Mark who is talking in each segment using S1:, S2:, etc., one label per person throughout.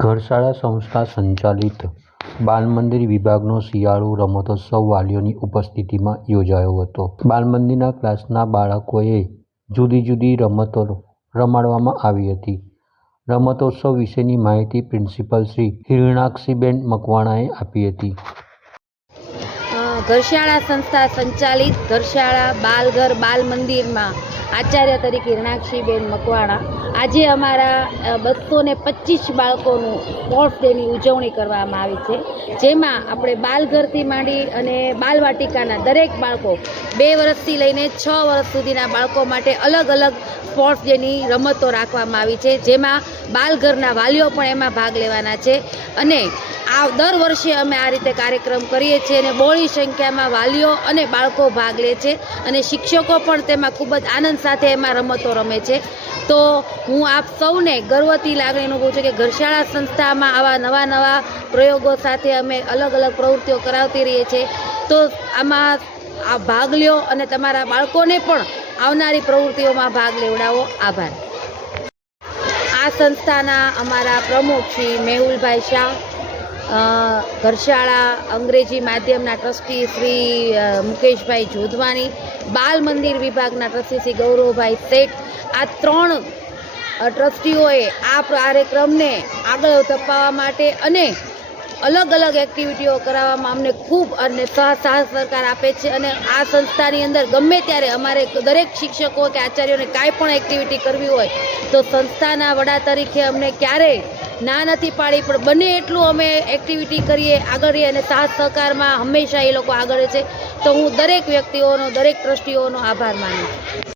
S1: ઘરશાળા સંસ્થા સંચાલિત બાલમંદિર વિભાગનો શિયાળુ રમતોત્સવ વાલીઓની ઉપસ્થિતિમાં યોજાયો હતો. બાલમંદિરના ક્લાસના બાળકોએ જુદી જુદી રમતો રમાડવામાં આવી હતી. રમતોત્સવ વિશેની માહિતી પ્રિન્સિપલ શ્રી હિરણાક્ષીબેન મકવાણાએ આપી હતી.
S2: ઘરશાળા સંસ્થા સંચાલિત ઘરશાળા, બાલઘર, બાલ મંદિરમાં આચાર્ય તરીકે હિરણાક્ષીબેન મકવાણા. આજે અમારા બસો ને પચીસ બાળકોનું સ્પોર્ટ્સ ડેની ઉજવણી કરવામાં આવી છે. જેમાં આપણે બાલઘરથી માંડી અને બાલવાટિકાના દરેક બાળકો બે વર્ષથી લઈને છ વર્ષ સુધીના બાળકો માટે અલગ અલગ સ્પોર્ટ્સ ડેની રમતો રાખવામાં આવી છે, જેમાં બાલઘરના વાલીઓ પણ એમાં ભાગ લેવાના છે. અને આ દર વર્ષે અમે આ રીતે કાર્યક્રમ કરીએ છીએ અને બહોળી સંખ્યામાં વાલીઓ અને બાળકો ભાગ લે છે અને શિક્ષકો પણ તેમાં ખૂબ જ આનંદ સાથે એમાં રમતો રમે છે. તો હું આપ સૌને ગર્વથી લાગણી અનુભવું છું કે ઘરશાળા સંસ્થામાં આવા નવા નવા પ્રયોગો સાથે અમે અલગ અલગ પ્રવૃત્તિઓ કરાવતી રહીએ છીએ. તો આમાં આ ભાગ લ્યો અને તમારા બાળકોને પણ આવનારી પ્રવૃત્તિઓમાં ભાગ લેવડાવો. આભાર. આ સંસ્થાના અમારા પ્રમુખ શ્રી મેહુલભાઈ શાહ ઘરશાળા અંગ્રેજી માધ્યમના ટ્રસ્ટી શ્રી મુકેશભાઈ જોધવાની, બાલ મંદિર વિભાગના ટ્રસ્ટી શ્રી ગૌરવભાઈ શેઠ, આ ત્રણ ટ્રસ્ટીઓએ આ કાર્યક્રમને આગળ ધપાવવા માટે અને અલગ અલગ એક્ટિવિટીઓ કરાવવામાં અમને ખૂબ અને સાહસ સરકાર આપે છે અને આ સંસ્થાની અંદર ગમે ત્યારે અમારે દરેક શિક્ષકો કે આચાર્યોને કાંઈ પણ એક્ટિવિટી કરવી હોય, તો સંસ્થાના વડા તરીકે અમને ક્યારેય ના નથી પાડી, પણ બને એટલું અમે એક્ટિવિટી કરીએ, આગળ અને સાથ સહકારમાં હંમેશા એ લોકો આગળ છે. તો હું દરેક વ્યક્તિઓનો, દરેક ટ્રસ્ટીઓનો આભાર માનું છું.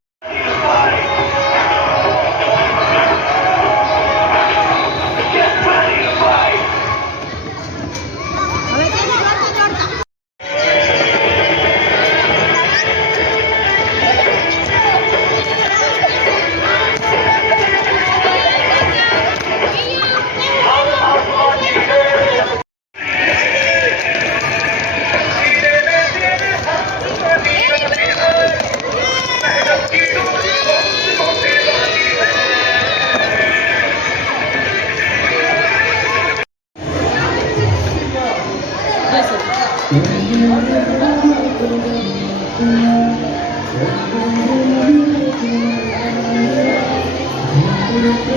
S2: Thank you.